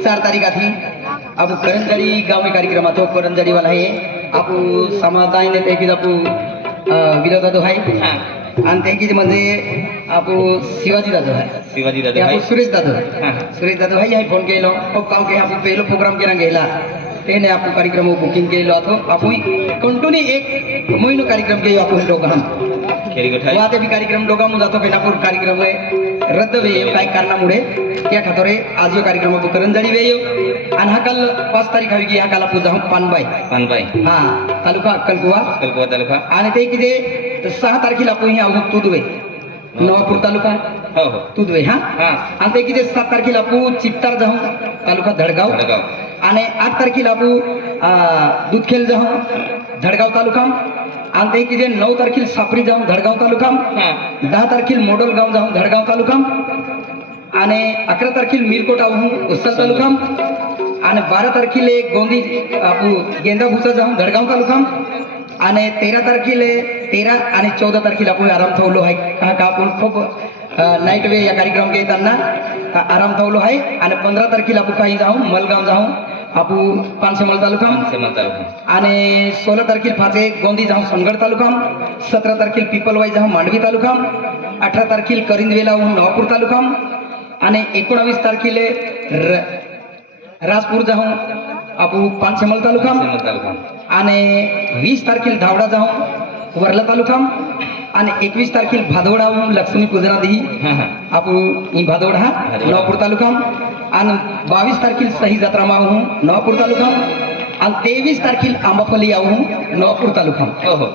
चार तारीख आधी आपू करंजाडी गाव में कार्यक्रम आतो करंजाडी वाला है आपू समाजाय ने ते की आपू विरोध दादो है हा आणि ते की म्हणजे आपू शिवाजी दादो है शिवाजी ते दादा आपू सुरेश दादो हा सुरेश दादो है यही फोन केलो खूप काम के आपू पहिलो प्रोग्राम केला गेला તેને આપણું કાર્યક્રમ બુકિંગ કરેલો હતો આપણું કંટિન્યુ એક મહિનો કાર્યક્રમ કેયો આપણું પ્રોગ્રામ खेळी गठाई वा ते बी कार्यक्रम दोघांमध्ये जातो बेलापूर कार्यक्रम आहे रद्द वेय काही कारणामुळे त्या खातोरे आज यो कार्यक्रम आपण करंजाडी वेय आणि हा काल पाच तारीख हवी की ह्या काला पूजा पानबाई. पानबाई. हा तालुका अक्कलकुवा कलकुवा तालुका. आणि ते किती? सहा तारखेला आपण हे अजून तुदवे. नवापूर तालुका. हो हो. तुदवे हा? हा. आणि ते किती? सात तारखेला आपण चित्तार जाऊ. तालुका धडगाव. धडगाव. आणि आठ तारखेला आपण दुधखेल जाऊ. धडगाव तालुका. आणि ते किती? नऊ तारखेला सापरी जाऊ. धडगाव तालुका. हा. दहा तारखेला मोडलगाव जाऊन धडगाव तालुका. आणि अकरा तारखेला मिरकोट आहू उस्सल तालुका. आणि बारा तारखेला गोंदी आपू गेंदा भुसा जाऊन धडगाव तालुका. आणि तेरा तारखेला तेरा आणि चौदा तारखेला आपण आराम ठेवलो आहे. का का आपण खूप नाईट वे या कार्यक्रम घेताना आराम ठेवलो आहे. आणि पंधरा तारखेला आपण काही जाऊन मलगाव जाऊन आपण पानसेमल तालुका. आणि सोळा तारखेला फाटे गोंदी जाऊन सोनगड तालुका. सतरा तारखेला पिपलवाई जाऊन मांडवी तालुका. अठरा तारखेला करिंदवेला होऊन नवापूर तालुका. आणि एकोणावीस तारखेला राजपूर जाऊन आपू पानसेमल तालुका. आणि वीस तारखेला धावडा जाऊन वर्ला तालुका. आणि एकवीस तारखेला भादवडा लक्ष्मी पूजनादी हा हा. आपू भादवड हा. नवापूर तालुका. आणि बावीस तारखेला सही जत्रा माहू नवापूर तालुका. आणि तेवीस तारखेला आंबापल्ली याहू नवापूर तालुका. हो हो.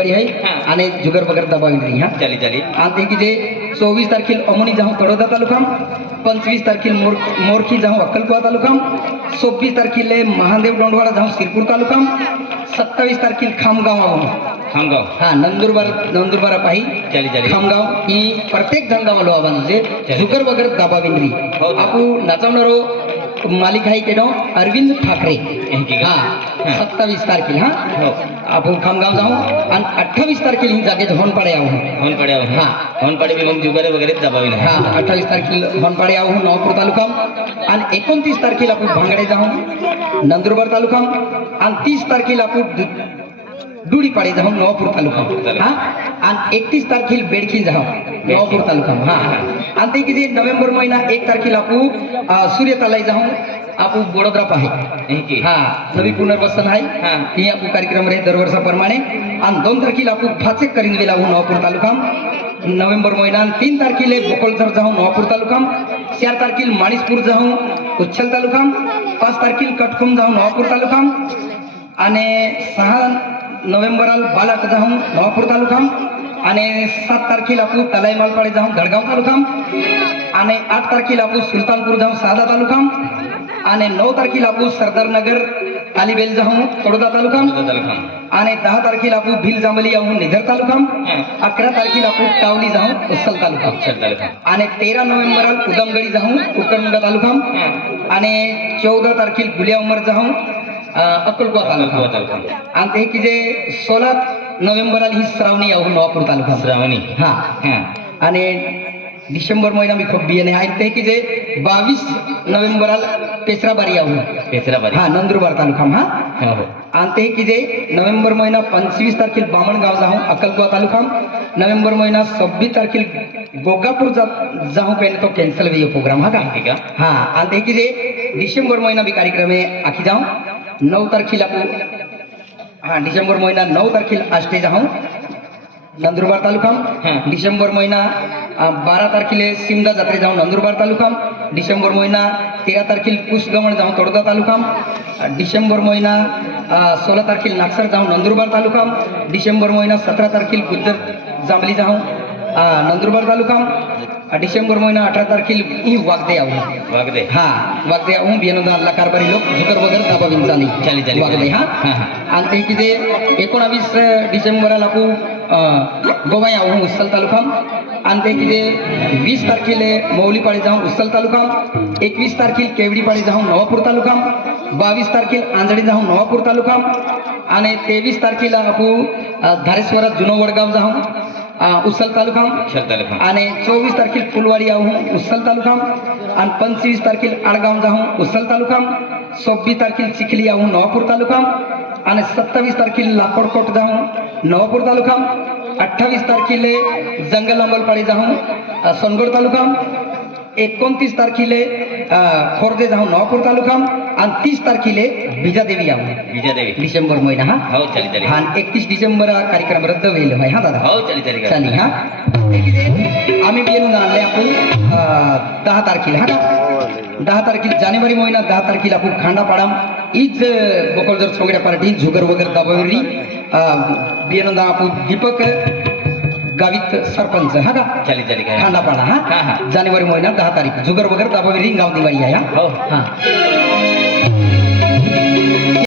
आहे हा. आणि जुगर बगर दबावी नाही हा. चाली चाली आणि ते किती चोवीस तारखेला अमोनी जाऊ तडोदा तालुका पंचवीस तारखेला मोर मोरखी जाऊ अक्कलकुवा तालुका सव्वीस तारखेला महादेव डोंडवाडा जाऊ सिरपूर तालुका सत्तावीस तारखेला खामगाव खामगाव. हा नंदुरबार नंदुरबार पाही चाली चाली खामगाव ही प्रत्येक धंदावालो आवा म्हणजे झुकर वगैरे दाबा विंद्री हो. आपू नाचवणारो मालिक आहे केनो अरविंद ठाकरे. एकी का? हा। हा. सत्तावीस तारखेला हा? हो। आपण खामगाव जाऊ आणि अठ्ठावीस तारखेला ही जागेत होनपाडे आहो होनपाडे आहो. हा. होनपाडे बी मग जुगारे वगैरे दबावी नाही हा अठ्ठावीस तारखेला होनपाडे आहो नवापूर तालुका। आणि एकोणतीस तारखेला आपण भांगडे जाऊ नंदुरबार तालुका। आणि तीस तारखेला आपण दु- दुडीपाडे जाऊ नवापूर तालुका। हा? आणि एकतीस तारखेला बेडकी जाऊ नवापूर तालुका। हा। आणि ते किती नोव्हेंबर महिना एक तारखेला आपण अं, सूर्यतालाई जाऊ वडोदरा पाहे एकी हा नवी पुनर्वसन आहे? हा. आपू कार्यक्रम रहे दरवर्षाप्रमाणे. आणि दोन तारखेला आपण फाचेक करीन हो नवापूर तालुका नोव्हेंबर महिना तीन तारखेला बोकळझर जाऊ नवापूर तालुका चार तारखेला माणिसपूर जाऊ उच्छल तालुका पाच तारखेला कटखुम जाऊ नवापूर तालुका आणि सहा नोव्हेंबराला बालाट जाऊ नवापूर तालुका आणि सात तारखेला आपण तलाई मालपाडे जाऊ धडगाव तालुका आणि आठ तारखेला आपण सुलतानपूर जाऊ सादा तालुका आणि नऊ तारखेला आपण सरदारनगर अलिबेल जाऊ तडोदा तालुका। तडोदा तालुका। आणि दहा तारखेला आपण भिल जांभली जाऊ निझर तालुका. अकरा तारखेला आपण टावली जाऊ उस्सल तालुका। आणि तेरा नोव्हेंबराला उदमगडी जाऊ उकरमुंडा तालुका. आणि चौदा तारखेला गुलिया उमर जाऊ अं, अक्कलकुवा अक्कलकुवा तालुका। आणि ते की जे सोळा नोव्हेंबराला ही श्रावणी याहू नवापूर तालुका। श्रावणी। हा. आणि डिसेंबर महिना मी खूप बियाणे आहे ते की जे बावीस नोव्हेंबराला पेसराबारी याहू पेसरा बारी हा नंदुरबार तालुका हा. हो हो. आणि ते की जे नोव्हेंबर महिना पंचवीस तारखेला बामणगाव जाऊ अक्कलकुवा तालुका. नोव्हेंबर महिना सव्वीस तारखेला गोगापूर जाऊ पहिले तो कॅन्सल होईल प्रोग्राम हा का? आहे हा आणि ते की जे डिसेंबर महिना बी कार्यक्रम आहे आखी जाऊ नऊ तारखेला हा डिसेंबर महिना नऊ तारखेला आष्टे जाऊ नंदुरबार तालुका. हा. डिसेंबर महिना बारा तारखेला सिमला जत्रे जाऊ नंदुरबार तालुका डिसेंबर महिना तेरा तारखेला पुष्पगमन जाऊ तडोदा तालुका डिसेंबर महिना सोळा तारखेला नागसर जाऊ नंदुरबार तालुका डिसेंबर महिना सतरा तारखेला गुज्जर जांभली जाऊ अ, नंदुरबार तालुका डिसेंबर महिना अठरा तारखेला ही वागदे आऊ वागदे. हा वागदे बियाणं अल्ला कारभारी लोक झुकर वगैरे दाबावीन चाली चाली चाली वागदे हा? आणि ते किती? एकोणावीस डिसेंबरला आपण गोवा याहू उस्सल तालुका. आणि ते किती वीस तारखेला मौलीपाडी जाऊन उस्सल तालुका एकवीस तारखेला केवडीपाडी जाऊन नवापूर तालुका बावीस तारखेला आंजडी जाऊन नवापूर तालुका आणि तेवीस तारखेला आपण धारेश्वरात जुनो वडगाव जाऊन अं, उसल तालुका आणि चोवीस तारखेला फुलवाडी आहो उसल तालुका आणि पंचवीस तारखेला आडगाव जाऊ उसल तालुका सव्वीस तारखेला चिखली आहो नवापूर तालुका आणि सत्तावीस तारखेला लाकोडकोट जाऊ नवापूर तालुका अठ्ठावीस तारखेला जंगल अंबलपाडी जाऊ अ, सोनगड तालुका एकोणतीस तारखेला खोर्दे जाऊ नवापूर तालुका आणि तीस तारखेला बिजादेवी आहो विजयादेवी डिसेंबर महिना हा? हो चाली चाली आणि एकतीस डिसेंबर हा कार्यक्रम रद्द होईल. होय हा दादा? हो चाली चाली चालेल हा. आम्ही बिलून आणले आपण दहा तारखेला हा दहा तारखेला जानेवारी महिन्यात दहा तारखेला आपण खांडापाडा ईज बोकळजर सोगड्या पार्टी झुगर वगैरे दाबावरी बियाणं आपण दीपक गावित सरपंच हा का चाली चाली काय खांडापाडा हा. जानेवारी महिन्यात दहा तारीख झुगर वगैरे दाबावरी गाव दिवाळी आहे हो हा